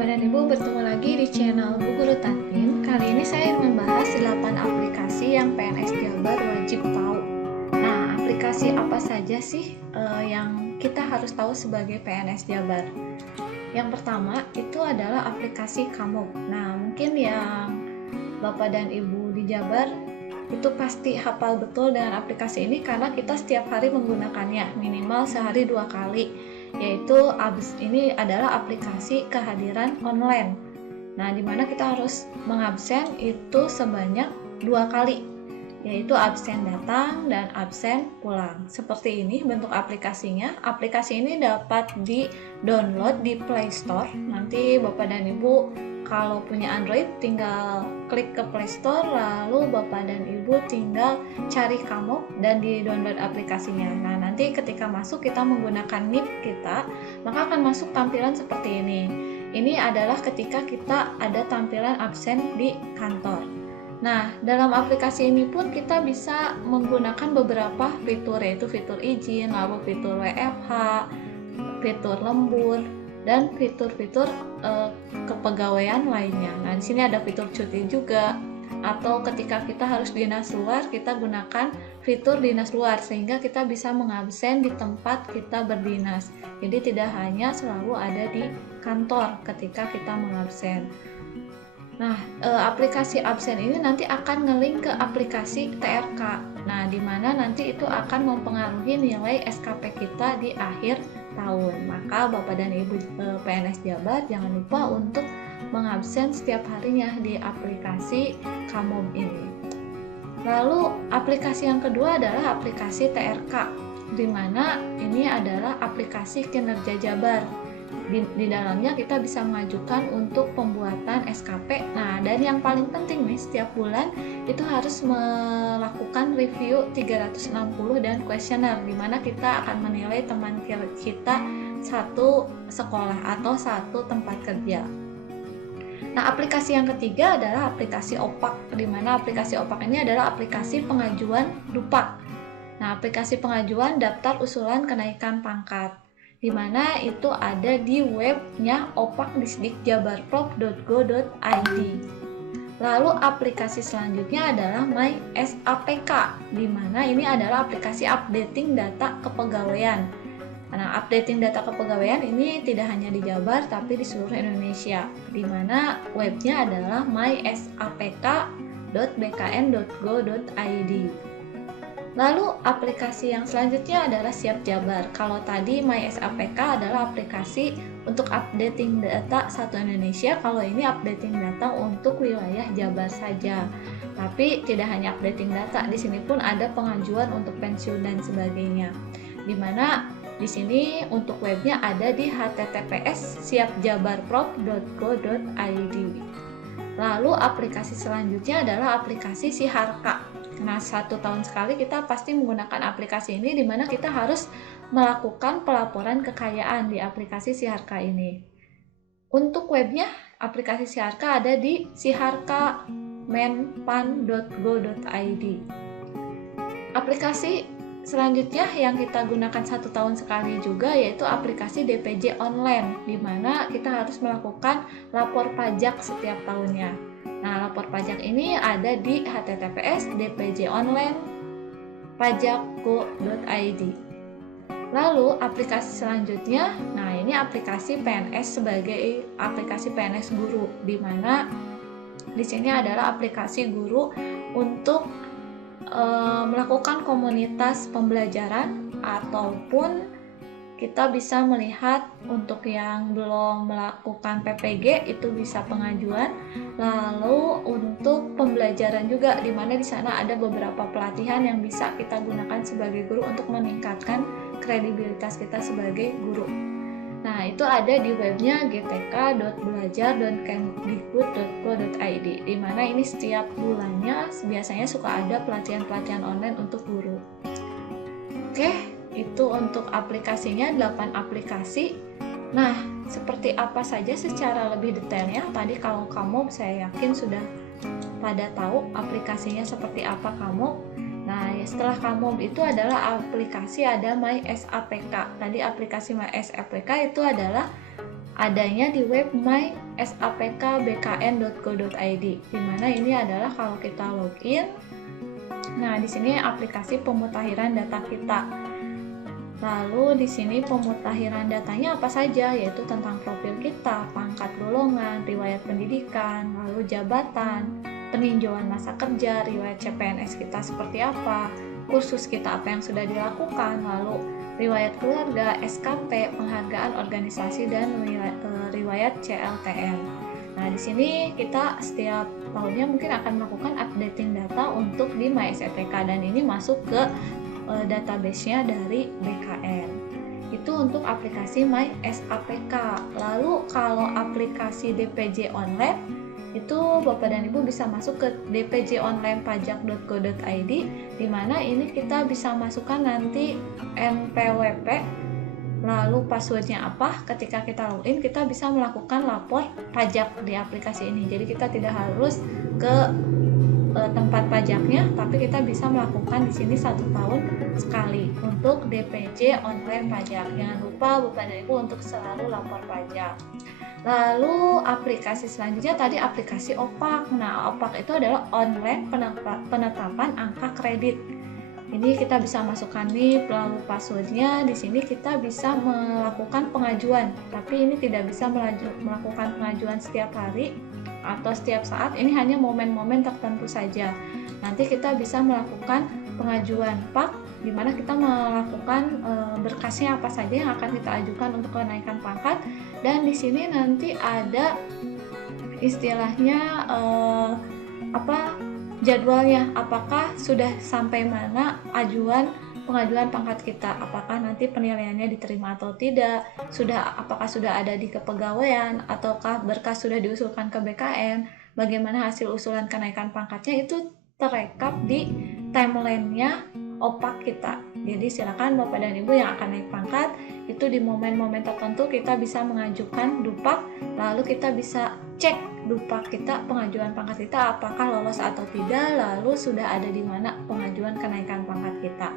Bapak dan Ibu, bertemu lagi di channel Bu Guru Tatin. Kali ini saya membahas 8 aplikasi yang PNS Jabar wajib tahu. Nah, aplikasi apa saja sih yang kita harus tahu sebagai PNS Jabar? Yang pertama itu adalah aplikasi Kamub. Nah, mungkin yang Bapak dan Ibu di Jabar itu pasti hafal betul dengan aplikasi ini karena kita setiap hari menggunakannya, minimal sehari 2 kali. Yaitu ini adalah aplikasi kehadiran online. Nah, dimana kita harus mengabsen itu sebanyak 2 kali, yaitu absen datang dan absen pulang. Seperti ini bentuk aplikasinya. Aplikasi ini dapat di-download di Play Store. Nanti Bapak dan Ibu kalau punya Android tinggal klik ke Play Store, lalu Bapak dan Ibu tinggal cari Kamub dan di-download aplikasinya. Nah, nanti ketika masuk kita menggunakan NIP kita, maka akan masuk tampilan seperti ini. Ini adalah ketika kita ada tampilan absen di kantor. Nah, dalam aplikasi ini pun kita bisa menggunakan beberapa fitur, yaitu fitur izin, lalu fitur WFH, fitur lembur, dan fitur-fitur kepegawaian lainnya. Nah, di sini ada fitur cuti juga, atau ketika kita harus dinas luar, kita gunakan fitur dinas luar sehingga kita bisa mengabsen di tempat kita berdinas. Jadi tidak hanya selalu ada di kantor ketika kita mengabsen. Nah, aplikasi absen ini nanti akan nge-link ke aplikasi TRK. Nah, di mana nanti itu akan mempengaruhi nilai SKP kita di akhir tahun. Maka Bapak dan Ibu PNS Jabar jangan lupa untuk mengabsen setiap harinya di aplikasi Kamub ini. Lalu aplikasi yang kedua adalah aplikasi TRK, di mana ini adalah aplikasi kinerja Jabar. Di dalamnya kita bisa mengajukan untuk pembuatan SKP. Nah, dan yang paling penting nih, setiap bulan itu harus melakukan review 360 dan kuesioner, di mana kita akan menilai teman kita satu sekolah atau satu tempat kerja. Nah, aplikasi yang ketiga adalah aplikasi OPAK, di mana aplikasi OPAK ini adalah aplikasi pengajuan DUPAK. Nah, aplikasi pengajuan daftar usulan kenaikan pangkat, di mana itu ada di webnya opakdisdikjabarprov.go.id. Lalu aplikasi selanjutnya adalah MySAPK, di mana ini adalah aplikasi updating data kepegawaian. Nah, updating data kepegawaian ini tidak hanya di Jabar tapi di seluruh Indonesia, di mana webnya adalah mysapk.bkn.go.id. Lalu aplikasi yang selanjutnya adalah Siap Jabar. Kalau tadi MySAPK adalah aplikasi untuk updating data satu Indonesia, kalau ini updating data untuk wilayah Jabar saja. Tapi tidak hanya updating data, di sini pun ada pengajuan untuk pensiun dan sebagainya. Di mana di sini untuk webnya ada di https://siapjabarprov.go.id. Lalu aplikasi selanjutnya adalah aplikasi Siharka. Nah, 1 tahun sekali kita pasti menggunakan aplikasi ini, di mana kita harus melakukan pelaporan kekayaan di aplikasi Siharka ini. Untuk webnya, aplikasi Siharka ada di siharkamenpan.go.id. Aplikasi selanjutnya yang kita gunakan 1 tahun sekali juga yaitu aplikasi DPJ online, di mana kita harus melakukan lapor pajak setiap tahunnya. Nah, lapor pajak ini ada di https://dpjonline.pajak.go.id. Lalu aplikasi selanjutnya, nah ini aplikasi PNS sebagai aplikasi PNS guru, di mana di sini adalah aplikasi guru untuk melakukan komunitas pembelajaran, ataupun kita bisa melihat untuk yang belum melakukan PPG itu bisa pengajuan. Lalu untuk pembelajaran juga, di mana di sana ada beberapa pelatihan yang bisa kita gunakan sebagai guru untuk meningkatkan kredibilitas kita sebagai guru. Nah, itu ada di webnya gtk.belajar.kemdikbud.go.id, di mana ini setiap bulannya biasanya suka ada pelatihan-pelatihan online untuk guru. Oke, itu untuk aplikasinya, 8 aplikasi. Nah, seperti apa saja secara lebih detailnya? Tadi kalau Kamub saya yakin sudah pada tahu aplikasinya seperti apa Kamub. Nah, setelah Kamub itu adalah aplikasi ada MySAPK. Tadi aplikasi MySAPK itu adalah adanya di web mySAPKBKN.go.id, di mana ini adalah kalau kita login. Nah, di sini aplikasi pemutakhiran data kita. Lalu di sini pemutakhiran datanya apa saja, yaitu tentang profil kita, pangkat golongan, riwayat pendidikan, lalu jabatan, peninjauan masa kerja, riwayat CPNS kita seperti apa, kursus kita apa yang sudah dilakukan, lalu riwayat keluarga, SKP, penghargaan organisasi, dan riwayat CLTN. Nah, di sini kita setiap tahunnya mungkin akan melakukan updating data untuk di mySAPK, dan ini masuk ke database-nya dari BKN. Itu untuk aplikasi mySAPK. Lalu kalau aplikasi DPJ online, itu Bapak dan Ibu bisa masuk ke dpjonlinepajak.go.id, di mana ini kita bisa masukkan nanti NPWP, lalu passwordnya apa. Ketika kita login, kita bisa melakukan lapor pajak di aplikasi ini. Jadi kita tidak harus ke tempat pajaknya, tapi kita bisa melakukan di sini 1 tahun sekali untuk DPJ online pajak. Jangan lupa Bapak dan Ibu untuk selalu lapor pajak. Lalu aplikasi selanjutnya tadi aplikasi OPAK. Nah, OPAK itu adalah online penetapan angka kredit. Ini kita bisa masukkan NIP, lalu passwordnya. Di sini kita bisa melakukan pengajuan, tapi ini tidak bisa melakukan pengajuan setiap hari atau setiap saat. Ini hanya momen-momen tertentu saja. Nanti kita bisa melakukan pengajuan PAK, di mana kita melakukan berkasnya apa saja yang akan kita ajukan untuk kenaikan pangkat. Dan di sini nanti ada istilahnya jadwalnya, apakah sudah sampai mana pengajuan pangkat kita, apakah nanti penilaiannya diterima atau tidak, apakah sudah ada di kepegawaian, ataukah berkas sudah diusulkan ke BKN, bagaimana hasil usulan kenaikan pangkatnya, itu terekap di timeline-nya OPAK kita. Jadi silakan Bapak dan Ibu yang akan naik pangkat, itu di momen-momen tertentu kita bisa mengajukan dupak, lalu kita bisa cek dupak kita, pengajuan pangkat kita apakah lolos atau tidak, lalu sudah ada di mana pengajuan kenaikan pangkat kita.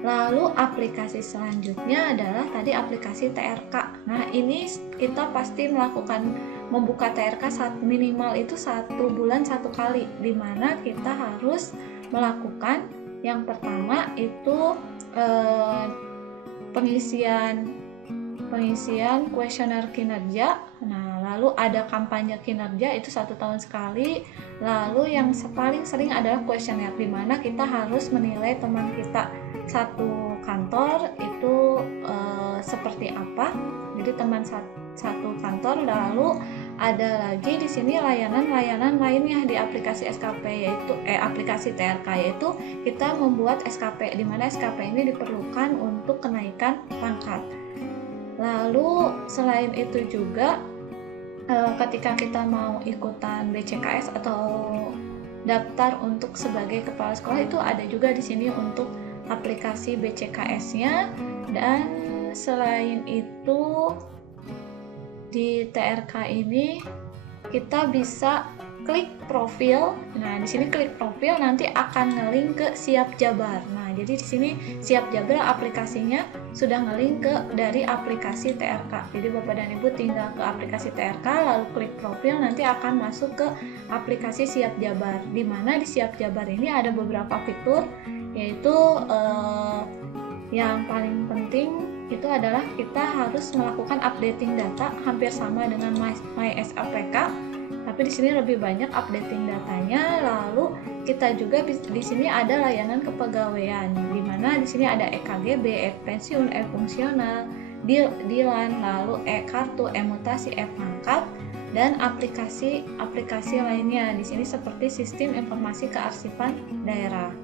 Lalu aplikasi selanjutnya adalah tadi aplikasi TRK. Nah, ini kita pasti membuka TRK minimal itu 1 bulan 1 kali, di mana kita harus melakukan yang pertama itu pengisian kuesioner kinerja. Nah, lalu ada kampanye kinerja itu 1 tahun sekali. Lalu yang paling sering adalah kuesioner, di mana kita harus menilai teman kita satu kantor itu seperti apa. Jadi teman satu kantor. Lalu ada lagi di sini layanan lainnya di aplikasi SKP, yaitu aplikasi TRK, yaitu kita membuat SKP, di mana SKP ini diperlukan untuk kenaikan pangkat. Lalu selain itu juga ketika kita mau ikutan BCKS atau daftar untuk sebagai kepala sekolah, itu ada juga di sini untuk aplikasi BCKS-nya. Dan selain itu di TRK ini kita bisa klik profil. Nah, di sini klik profil nanti akan ngelink ke Siap Jabar. Nah, jadi di sini Siap Jabar aplikasinya sudah ngelink ke dari aplikasi TRK. Jadi Bapak dan Ibu tinggal ke aplikasi TRK, lalu klik profil, nanti akan masuk ke aplikasi Siap Jabar. Di mana di Siap Jabar ini ada beberapa fitur, yaitu yang paling penting itu adalah kita harus melakukan updating data, hampir sama dengan mySAPK, tapi di sini lebih banyak updating datanya. Lalu kita juga di sini ada layanan kepegawaian, di mana di sini ada EKGB, e-pensiun, e-fungsional, DILAN, lalu e-kartu, e-mutasi, e-pangkat, dan aplikasi lainnya. Di sini seperti sistem informasi kearsipan daerah.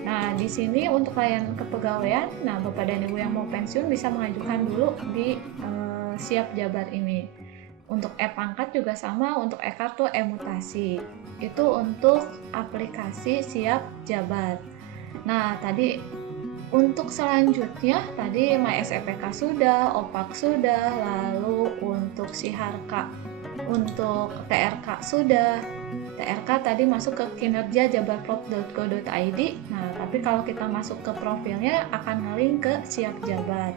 Nah, di sini untuk layanan kepegawaian, nah Bapak dan Ibu yang mau pensiun bisa mengajukan dulu di Siap Jabar ini. Untuk e-pangkat juga sama, untuk e-kartu, e-mutasi. Itu untuk aplikasi Siap Jabar. Nah, tadi untuk selanjutnya, tadi mySAPK sudah, OPAK sudah, lalu untuk Siharka, untuk TRK sudah. TRK tadi masuk ke kinerja jabarprop.go.id. Nah, tapi kalau kita masuk ke profilnya akan ngelink ke Siap Jabar.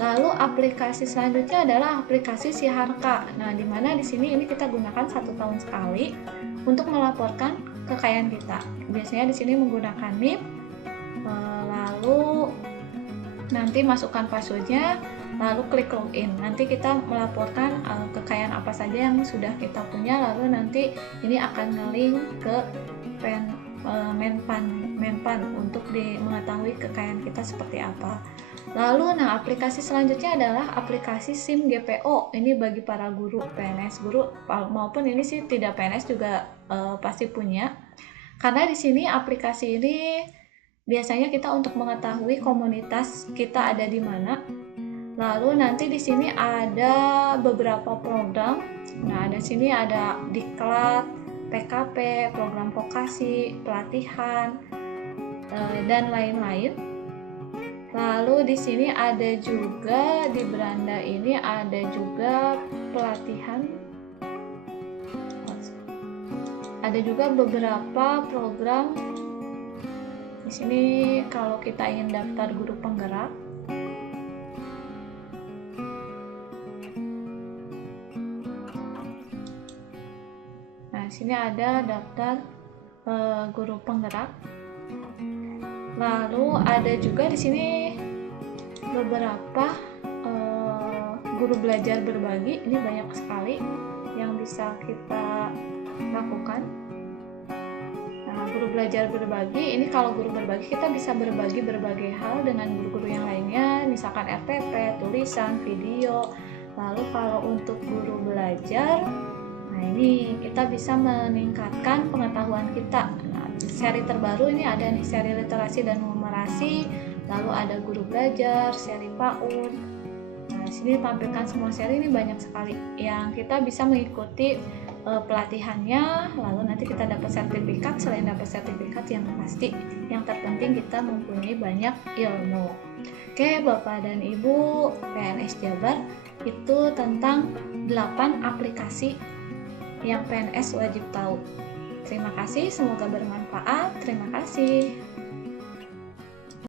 Lalu aplikasi selanjutnya adalah aplikasi Siharka. Nah, di mana di sini ini kita gunakan 1 tahun sekali untuk melaporkan kekayaan kita. Biasanya di sini menggunakan NIP, lalu nanti masukkan passwordnya, lalu klik login. Nanti kita melaporkan kekayaan apa saja yang sudah kita punya, lalu nanti ini akan nge-link ke Menpan untuk mengetahui kekayaan kita seperti apa. Lalu, aplikasi selanjutnya adalah aplikasi SIM GPO. Ini bagi para guru, PNS guru maupun ini sih tidak PNS juga pasti punya. Karena di sini aplikasi ini biasanya kita untuk mengetahui komunitas kita ada di mana. Lalu nanti di sini ada beberapa program. Nah, di sini ada Diklat, PKP, program vokasi, pelatihan, dan lain-lain. Lalu di sini ada juga di beranda ini ada juga pelatihan. Ada juga beberapa program. Di sini kalau kita ingin daftar guru penggerak, nah di sini ada daftar guru penggerak. Lalu ada juga di sini beberapa guru belajar berbagi. Ini banyak sekali yang bisa kita lakukan. Nah, guru belajar berbagi ini, kalau guru berbagi kita bisa berbagi berbagai hal dengan guru-guru yang lainnya, misalkan RPP, tulisan, video. Lalu kalau untuk guru belajar, nah ini kita bisa meningkatkan pengetahuan kita. Nah, seri terbaru ini ada nih, seri literasi dan numerasi, lalu ada guru belajar, seri PAUD. Nah, di sini tampilkan semua seri, ini banyak sekali yang kita bisa mengikuti pelatihannya, lalu nanti kita dapat sertifikat. Selain dapat sertifikat, yang pasti yang terpenting kita mempunyai banyak ilmu. Oke, Bapak dan Ibu PNS Jabar, itu tentang 8 aplikasi yang PNS wajib tahu. Terima kasih, semoga bermanfaat. Terima kasih.